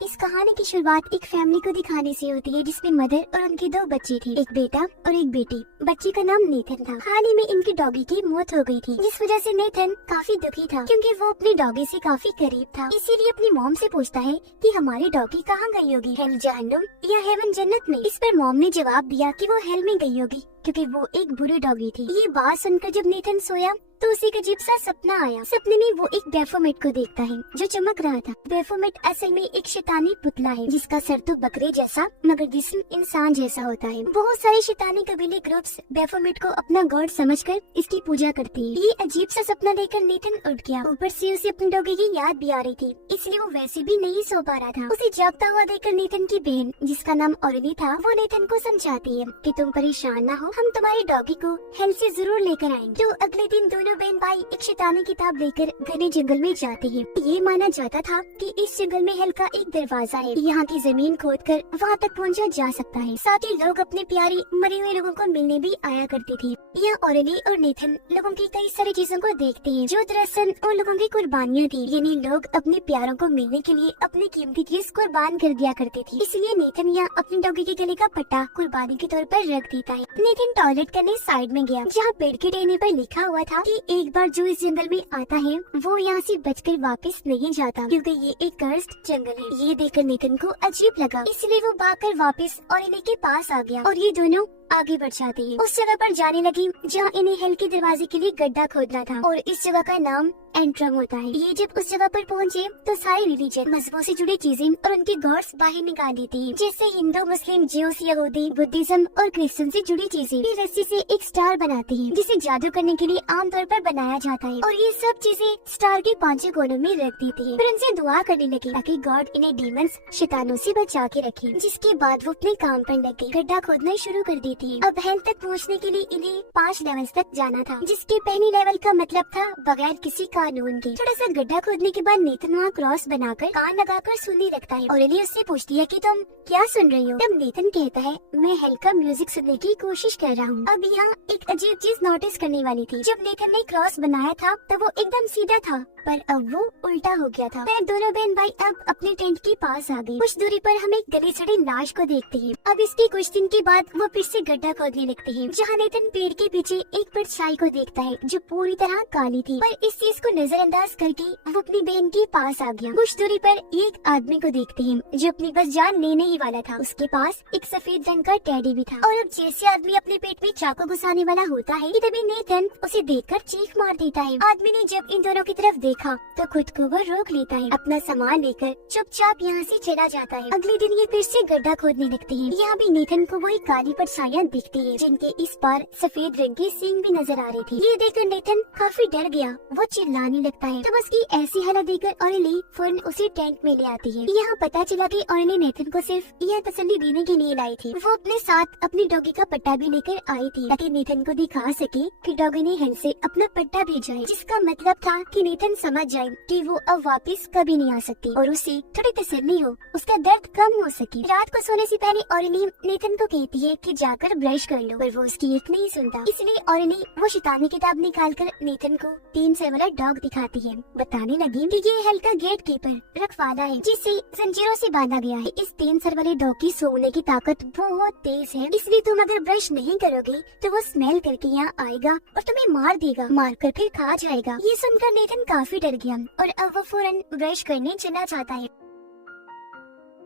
इस कहानी की शुरुआत एक फैमिली को दिखाने से होती है जिसमें मदर और उनके दो बच्चे थे, एक बेटा और एक बेटी। बच्चे का नाम नेथन था। हाल ही में इनकी डॉगी की मौत हो गई थी, जिस वजह से नेथन काफी दुखी था क्योंकि वो अपनी डॉगी से काफी करीब था। इसीलिए अपनी मॉम से पूछता है कि हमारी डॉगी कहाँ गई होगी, हेल जहन्नुम या हेवन जन्नत में। इस पर मॉम ने जवाब दिया कि वो हेल में गई होगी क्योंकि वो एक बुरी डॉगी थी। ये बात सुनकर जब नेथन सोया तो उसे एक अजीब सा सपना आया। सपने में वो एक बेफोमेट को देखता है जो चमक रहा था। बेफोमेट असल में एक शैतानी पुतला है जिसका सर तो बकरे जैसा मगर जिस्म इंसान जैसा होता है। बहुत सारे शैतानी कबीले ग्रुप्स बेफोमेट को अपना गॉड समझकर इसकी पूजा करते हैं। ये अजीब सा सपना देखकर नेथन उठ गया। ऊपर से उसे अपनी डॉगी की याद भी आ रही थी, इसलिए वो वैसे भी नहीं सो पा रहा था। उसे जागता हुआ देखकर नेथन की बहन जिसका नाम ऑरेली था वो नेथन को समझाती है कि तुम परेशान ना हो, हम तुम्हारी डॉगी को हेल से जरूर लेकर आएंगे। तो अगले दिन दोनों बहन भाई एक शैतानी किताब लेकर घने जंगल में जाते हैं। ये माना जाता था कि इस जंगल में हेल का एक दरवाजा है, यहाँ की जमीन खोदकर वहाँ तक पहुँचा जा सकता है। साथ ही लोग अपने प्यारे मरे हुए लोगों को मिलने भी आया करते थे। यहाँ ऑरेली और नेथन लोगों की कई सारी चीजों को देखते हैं जो दरअसल उन लोगों की कुर्बानियाँ थी, यानी लोग अपने प्यारों को मिलने के लिए अपनी कीमती चीज कुर्बान कर दिया करते थे। इसलिए नेथन यहाँ अपनी डॉगी के गले का पट्टा कुर्बानी के तौर पर रख देता है। नेथन टॉयलेट करने साइड में गया जहाँ पेड़ के टहने पर लिखा हुआ था कि एक बार जो इस जंगल में आता है वो यहाँ से बचकर वापस नहीं जाता क्योंकि ये एक कर्स्ड जंगल है। ये देखकर नेथन को अजीब लगा, इसलिए वो भागकर वापस ऑरेली के पास आ गया और ये दोनों आगे बढ़ जाते हैं। उस जगह पर जाने लगी जहाँ इन्हें हेल के दरवाजे के लिए गड्ढा खोदना था और इस जगह का नाम एंट्रम होता है। ये जब उस जगह पर पहुँचे तो सारे रिलीजन मजहबों से जुड़ी चीजें और उनके गॉड्स बाहर निकाल देते हैं, जैसे हिंदू, मुस्लिम, ज्यूस, यहूदी, बुद्धिज्म और क्रिश्चियन से जुड़ी चीजें। फिर रस्सी से एक स्टार बनाते हैं जिसे जादू करने के लिए आमतौर पर बनाया जाता है और ये सब चीजें स्टार के पांचों कोनों में रख देते हैं। फिर उनसे दुआ करने लगी ताकि गॉड इन्हें डीमंस शैतानों से बचा के रखे। जिसके बाद वो अपने काम पर लग गई, गड्ढा खोदना शुरू कर देती है। अब हेल तक पहुँचने के लिए इन्हें 5 लेवल्स तक जाना था, जिसके पहली लेवल का मतलब था बगैर किसी कानून के। थोड़ा सा गड्ढा खोदने के बाद नेथन वहाँ क्रॉस बनाकर कान लगाकर सुनने लगता है। ऑरेली उससे पूछती है कि तुम क्या सुन रही हो? तब नेथन कहता है मैं हेल का म्यूजिक सुनने की कोशिश कर रहा हूँ। अब यहाँ एक अजीब चीज नोटिस करने वाली थी। जब नेथन ने क्रॉस बनाया था तब वो एकदम सीधा था, पर अब वो उल्टा हो गया था। फिर दोनों बहन भाई अब अपने टेंट के पास आ गए। कुछ दूरी पर हम एक गली सड़ी लाश को देखते हैं। अब इसके कुछ दिन के बाद वो फिर से गड्ढा खोदने लगते हैं जहाँ नेथन पेड़ के पीछे एक परछाई को देखता है जो पूरी तरह काली थी, पर इस चीज को नजरअंदाज करके वो अपनी बहन के पास आ गया। कुछ दूरी पर एक आदमी को देखते हैं जो अपनी बस जान लेने ही वाला था। उसके पास एक सफेद रंग का टेडी भी था और अब जैसे आदमी अपने पेट में चाकू घुसाने वाला होता है कि तभी नेथन उसे देखकर चीख मार देता है। आदमी ने जब इन दोनों की तरफ देखा तो खुद को वो रोक लेता है, अपना सामान लेकर चुपचाप यहाँ से चला जाता है। अगले दिन ये फिर से गड्ढा खोदने लगते हैं। यहाँ भी नेथन को वही काली परछाइयां दिखती है जिनके इस पार सफेद रंग के सींग भी नजर आ रही थी। ये देखकर नेथन काफी डर गया, वो चिल्लाने लगता है। तब उसकी ऐसी हालत देखकर ऑरेली फौरन उसे टेंट में ले आती है। यहाँ पता चला कि ऑरेली नेथन को सिर्फ यह तसल्ली देने के लिए लाई थी। वो अपने साथ अपनी डॉगी का पट्टा भी लेकर आई थी ताकि नेथन को दिखा सके कि डॉगी ने हेल से अपना पट्टा भेजा है, जिसका मतलब था कि नेथन समझ जाए कि वो अब वापस कभी नहीं आ सकती और उसे थोड़ी तसल्ली हो, उसका दर्द कम हो सके। रात को सोने से पहले ऑरेली नेथन को कहती है कि जाकर ब्रश कर लो, पर वो उसकी एक नहीं सुनता। इसलिए ऑरेली वो शैतानी किताब निकालकर नेथन को 3 सर वाला डॉग दिखाती है। बताने लगी कि ये हेल का गेट कीपर रखवाला है जिसे जंजीरों से बांधा गया है। इस 3 सर वाले डॉग की सूंघने की ताकत बहुत तेज है, इसलिए तुम अगर ब्रश नहीं करोगे तो वो स्मेल करके यहाँ आएगा और तुम्हें मार देगा, मार कर फिर खा जाएगा। ये सुनकर नेथन काफी डर गया और अब वो फौरन ब्रश करने चला जाता है।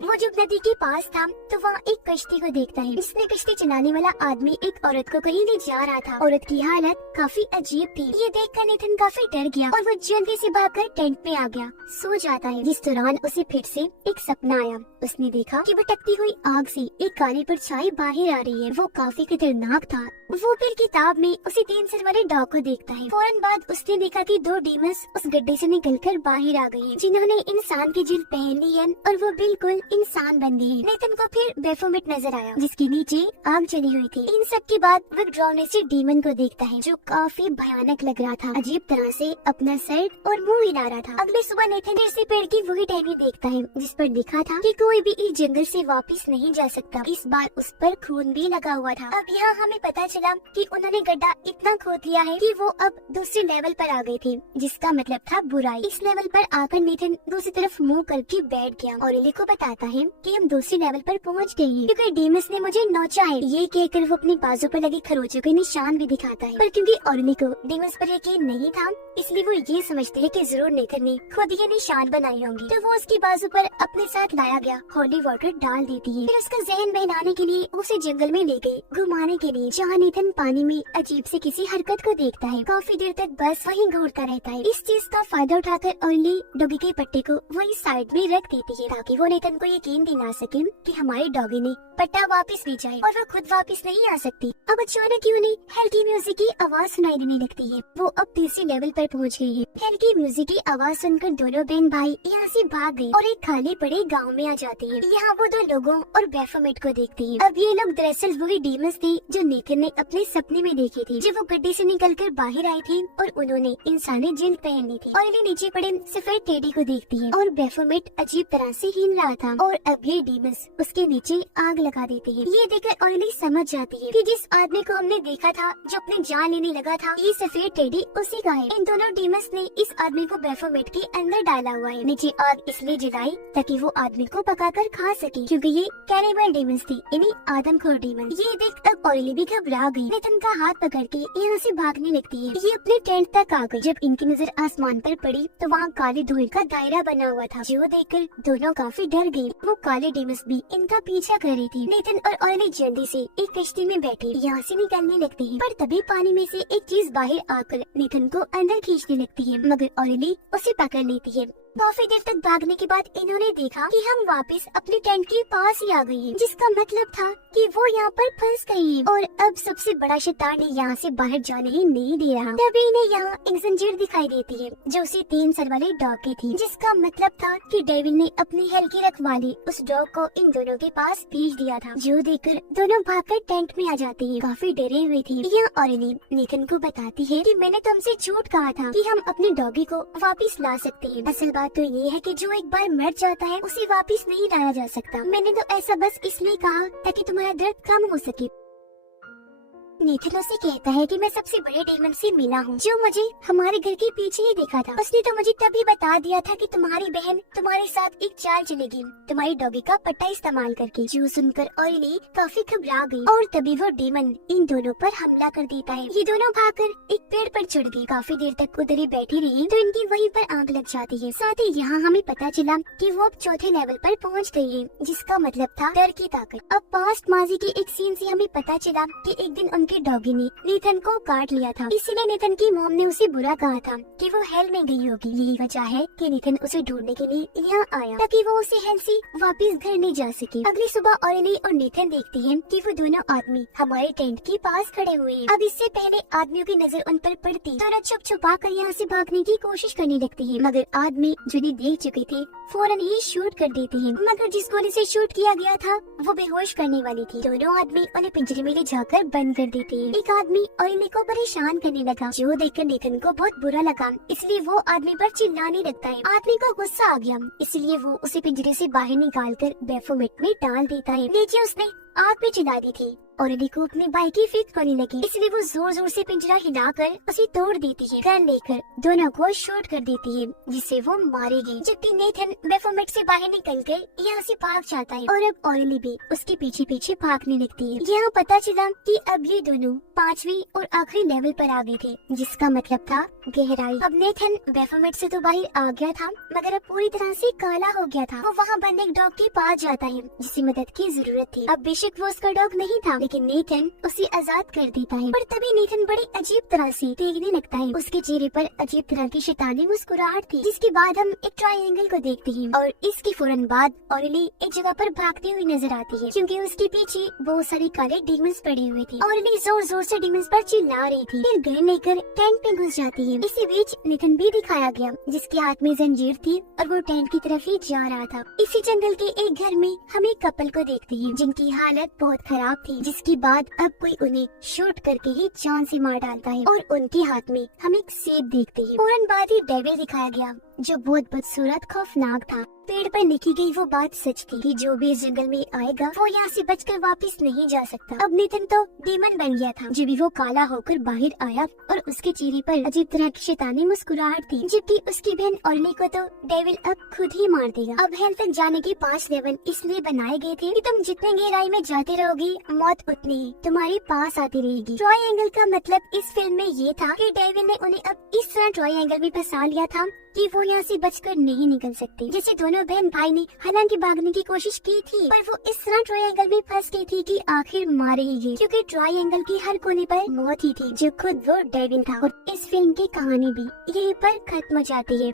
वो जब नदी के पास था तो वहाँ एक कश्ती को देखता है जिसमें कश्ती चलाने वाला आदमी एक औरत को कहीं ले जा रहा था। औरत की हालत काफी अजीब थी। ये देखकर नेथन काफी डर गया और वो जल्दी से भागकर टेंट में आ गया, सो जाता है। जिस दौरान उसे फिर से एक सपना आया। उसने देखा कि भटकती हुई आग से एक काली परछाई बाहर आ रही है। वो काफी खतरनाक था। वो फिर किताब में उसे 3 सर वाले डॉग को देखता है। फौरन बाद उसने देखा कि 2 डीमंस उस गड्ढे से निकलकर बाहर आ गए हैं जिन्होंने इंसान की जिल्द पहन ली है और वो बिल्कुल इंसान बन गए हैं। नेथन को फिर बेफोमेट नजर आया जिसके नीचे आग जली हुई थी। इन सब के बाद वो ड्रोने से डीमन को देखता है जो काफी भयानक लग रहा था। अजीब तरह से अपना सर और मुंह हिला रहा था। अगले सुबह नेथन फिर से पेड़ की वही डायरी देखता है जिस पर लिखा था कि कोई भी इस जंगल से वापस नहीं जा सकता। इस बार उस पर खून भी लगा हुआ था। अब यहाँ हमें पता चला कि उन्होंने गड्ढा इतना खोद लिया है कि वो अब दूसरे लेवल पर आ गए थे, जिसका मतलब था बुराई। इस लेवल पर आकर नेथन दूसरी तरफ मुंह करके बैठ गया और एली को बताता है कि हम दूसरे लेवल पर पहुँच गए हैं क्योंकि डीमस ने मुझे नोचा है। ये कहकर वो अपनी बाजू पर लगे खरोचों के निशान भी दिखाता है, पर क्योंकि ऑरेली को डीमस पर यकीन नहीं था इसलिए वो ये समझते है कि जरूर नेथन ने खुद ये निशान बनाए होंगे। तो वो उसकी बाजू पर अपने साथ लाया गया होली वाटर डाल देती है। फिर उसका जहन बहलाने के लिए उसे जंगल में ले गई घुमाने के लिए, जहाँ नेथन पानी में अजीब से किसी हरकत को देखता है। काफी देर तक बस वहीं घूरता रहता है। इस चीज का फायदा उठाकर ऑरेली डॉगी के पट्टे को वही साइड में रख देती है ताकि वो नेथन को यकीन दिला सके कि हमारे डॉगी ने पट्टा वापस ले जाए और वो खुद वापस नहीं आ सकती। अब अचानक ही उन्हें हल्की म्यूजिक की आवाज सुनाई देने लगती है। वो अब तीसरे लेवल पर पहुंच गई है। हल्की म्यूजिक की आवाज सुनकर दोनों बहन भाई यहाँ से भाग गए और एक खाली पड़े गांव में आ जाते हैं। यहाँ वो दो लोगों और बैफोमेट को देखते हैं। अब ये लोग दरअसल वही डीमस थे जो नेथन ने अपने सपने में देखे थे, जब वो गड्ढे से निकलकर बाहर आए थे और उन्होंने इंसानी जिल्द पहन ली थी। और इन्हें नीचे पड़े सफेद टेडी को देखती है और बैफोमेट अजीब तरह से हिल रहा था और अब ये डीमस उसके नीचे आग लगा देती है। ये देखकर ऑरेली समझ जाती है कि जिस आदमी को हमने देखा था जो अपनी जान लेने लगा था, ये सफेड टेडी उसी का है। इन दोनों डीमस ने इस आदमी को बैफोमेट के अंदर डाला हुआ है। नीचे आग इसलिए जलाई ताकि वो आदमी को पकाकर खा सके क्योंकि ये कैनिबल डीमस थी, यानी आदमखोर डीमन। ये देख अब ऑरेली भी घबरा गई। नेथन का हाथ पकड़ के यहाँ से भागने लगती है। ये अपने टेंट तक आ गई। जब इनकी नजर आसमान पर पड़ी तो वहाँ काले धुएं का दायरा बना हुआ था, जो देखकर दोनों काफी डर गई। वो काले डीमस भी इनका पीछा कर रही थी। नेथन और ऑरेली जल्दी से एक कश्ती में बैठे यहाँ से निकलने लगते हैं, पर तभी पानी में से एक चीज बाहर आकर नेथन को अंदर खींचने लगती है, मगर ऑरेली उसे पकड़ लेती है। काफी देर तक भागने के बाद इन्होंने देखा कि हम वापस अपने टेंट के पास ही आ गए हैं, जिसका मतलब था कि वो यहाँ पर फंस गई है और अब सबसे बड़ा शैतान ने यहाँ से बाहर जाने ही नहीं दे रहा। तभी इन्हें यहाँ एक जंजीर दिखाई देती है जो उसी 3 सर वाले डॉग की थी, जिसका मतलब था कि डेविल ने अपनी हल्की रखवाली उस डॉग को इन दोनों के पास भेज दिया था, जो देखकर दोनों भागकर टेंट में आ जाती है। काफी डरे हुए थी। यहाँ ऑरेली नेथन को बताती है कि मैंने तुमसे झूठ कहा था कि हम अपने डॉगी को वापस ला सकते हैं। असल बात तो ये है कि जो एक बार मर जाता है उसे वापस नहीं लाया जा सकता। मैंने तो ऐसा बस इसलिए कहा ताकि तुम्हारा दर्द कम हो सके। नेथन उसे कहता है कि मैं सबसे बड़े डेमन से मिला हूँ जो मुझे हमारे घर के पीछे ही देखा था। उसने तो मुझे तभी बता दिया था कि तुम्हारी बहन तुम्हारे साथ एक चाल चलेगी, तुम्हारी डॉगी का पट्टा इस्तेमाल करके। जो सुनकर ऑरेली काफी घबरा गई और तभी वो डेमन इन दोनों पर हमला कर देता है। ये दोनों भागकर एक पेड़ पर चढ़ गई। काफी देर तक उधर ही बैठी रही तो इनकी वहीं पर आग लग जाती है। साथ ही यहाँ हमें पता चला कि वो अब चौथे लेवल पर पहुँच गई है, जिसका मतलब था डर की ताकत। अब पास्ट माजी के एक सीन से हमें पता चला कि एक दिन उनके डॉगी ने नेथन को काट लिया था, इसलिए नेथन की मॉम ने उसे बुरा कहा था कि वो हेल में गई होगी। यही वजह है कि नेथन उसे ढूंढने के लिए यहाँ आया ताकि वो उसे हेल से वापस घर ले जा सके। अगली सुबह ऑरेली और नेथन देखती हैं कि वो दोनों आदमी हमारे टेंट के पास खड़े हुए हैं। अब इससे पहले आदमियों की नजर उन पर पड़ती दोनों छुप छुपा कर यहाँ से भागने की कोशिश करने लगती है, मगर आदमी जिन्हें देख चुके थे फौरन ही शूट कर देते हैं। मगर जिस गोली से शूट किया गया था वो बेहोश करने वाली थी। दोनों आदमी उन्हें पिंजरे में ले जाकर बंद कर देते हैं। एक आदमी ऑरेली को परेशान करने लगा, जो देखकर नेथन को बहुत बुरा लगा, इसलिए वो आदमी पर चिल्लाने लगता है। आदमी को गुस्सा आ गया, इसलिए वो उसे पिंजरे से बाहर निकालकर बैफोमेट में डाल देता है। नीचे उसने आग भी जला दी थी। ऑरेली को अपने भाई की फिक्र होने लगी, इसलिए वो जोर जोर से पिंजरा हिलाकर उसे तोड़ देती है। गन लेकर दोनों को शूट कर देती है, जिससे वो मारेगी। जबकि नेथन बैफोमेट से बाहर निकलकर यहाँ से भाग जाता है और अब ऑरेली भी उसके पीछे पीछे भागने लगती है। यहाँ पता चला कि अब ये दोनों 5वीं और आखिरी लेवल पर आ गए थे, जिसका मतलब था गहराई। अब नेथन बैफोमेट से तो बाहर आ गया था, मगर अब पूरी तरह से काला हो गया था। वो वहाँ बंद एक डॉग के पास जाता है जिसे मदद की जरूरत थी। अब बेशक वो उसका डॉग नहीं था, लेकिन नेथन उसे आजाद कर देता है। पर तभी नेथन बड़ी अजीब तरह से देखने लगता है। उसके चेहरे पर अजीब तरह की शैतानी मुस्कुराहट थी, जिसके बाद हम एक ट्रायंगल को देखते हैं और इसके फौरन बाद ऑरेली एक जगह पर भागती हुई नजर आती है, क्योंकि उसके पीछे बहुत सारे काले डीमंस पड़े हुए थे। ऑरेली जोर जोर से डीमंस पर चिल्ला रही थी। फिर गन लेकर टेंट में घुस जाती है। इसी बीच नेथन भी दिखाया गया, जिसके हाथ में जंजीर थी और वो टेंट की तरफ ही जा रहा था। इसी जंगल के एक घर में हम एक कपल को देखते हैं, जिनकी हालत हालत बहुत खराब थी, जिसके बाद अब कोई उन्हें शूट करके ही जान से मार डालता है और उनके हाथ में हम एक सेब देखते हैं। फौरन बाद ही डेविल दिखाया गया, जो बहुत बदसूरत खौफनाक था। पेड़ पर लिखी गई वो बात सच थी कि जो भी इस जंगल में आएगा वो यहाँ से बचकर वापस नहीं जा सकता। अब नेथन तो डीमन बन गया था। जब भी वो काला होकर बाहर आया और उसके चेहरे पर अजीब तरह की शैतानी मुस्कुराहट थी, जबकि उसकी बहन ऑर्ली को तो डेविल अब खुद ही मार देगा। अब हेल तक जाने के 5 लेवल इसलिए बनाए गए थे कि तुम जितने गहराई में जाते रहोगी, मौत उतनी ही तुम्हारे पास आती रहेगी। ट्रायंगल का मतलब इस फिल्म में ये था कि डेविल ने उन्हें अब इस तरह ट्रायंगल में फंसा लिया था कि वो यहाँ से बचकर नहीं निकल सकते। जैसे दोनों बहन भाई ने हालांकि भागने की कोशिश की थी, पर वो इस तरह ट्रायंगल में फंस गई थी कि आखिर मारे ही गए, क्योंकि ट्रायंगल की हर कोने पर मौत ही थी, जो खुद वो डेविल था। और इस फिल्म की कहानी भी यहीं पर खत्म हो जाती है।